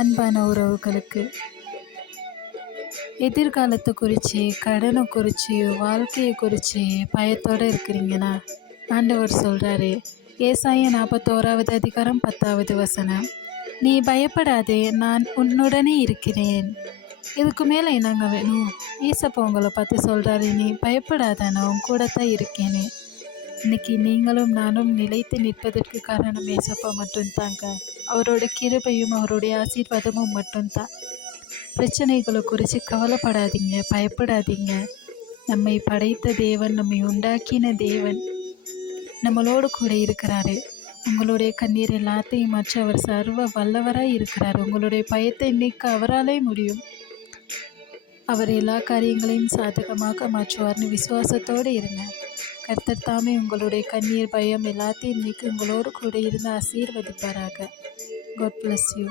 அன்பான உறவுகளுக்கு எதிர்காலத்தை குறித்து, கடனை குறித்து, வாழ்க்கையை குறித்து பயத்தோடு இருக்கிறீங்கன்னா ஆண்டவர் சொல்கிறாரு. ஏசாயா 41வது அதிகாரம் 10வது வசனம், நீ பயப்படாதே, நான் உன்னுடனே இருக்கிறேன். இதுக்கு மேலே என்னங்க வேணும்? ஈசப்பா உங்களை பார்த்து சொல்கிறாரு, நீ பயப்படாத, நான் உன் கூட தான் இருக்கேன்னு. இன்னைக்கு நீங்களும் நானும் நிலைத்து நிற்பதற்கு காரணம் ஏசப்பா மட்டும்தாங்க. அவரோட கிருபையும் அவருடைய ஆசீர்வாதமும் மட்டும்தான். பிரச்சனைகளை குறித்து கவலைப்படாதீங்க, பயப்படாதீங்க. நம்மை படைத்த தேவன், நம்மை உண்டாக்கின தேவன் நம்மளோடு கூட இருக்கிறாரு. உங்களுடைய கண்ணீர் எல்லாத்தையும் மாற்ற அவர் சர்வ வல்லவராய் இருக்கிறார். உங்களுடைய பயத்தை நீக்க அவராலே முடியும். அவர் எல்லா காரியங்களையும் சாதகமாக மாற்றுவார்னு விசுவாசத்தோடு இருங்க. கர்த்தர் தாமே உங்களுடைய கண்ணீர், பயம் எல்லாத்தையும் நீக்கி உங்களோடு கூட இருந்து ஆசீர்வதிப்பாராக. God bless you.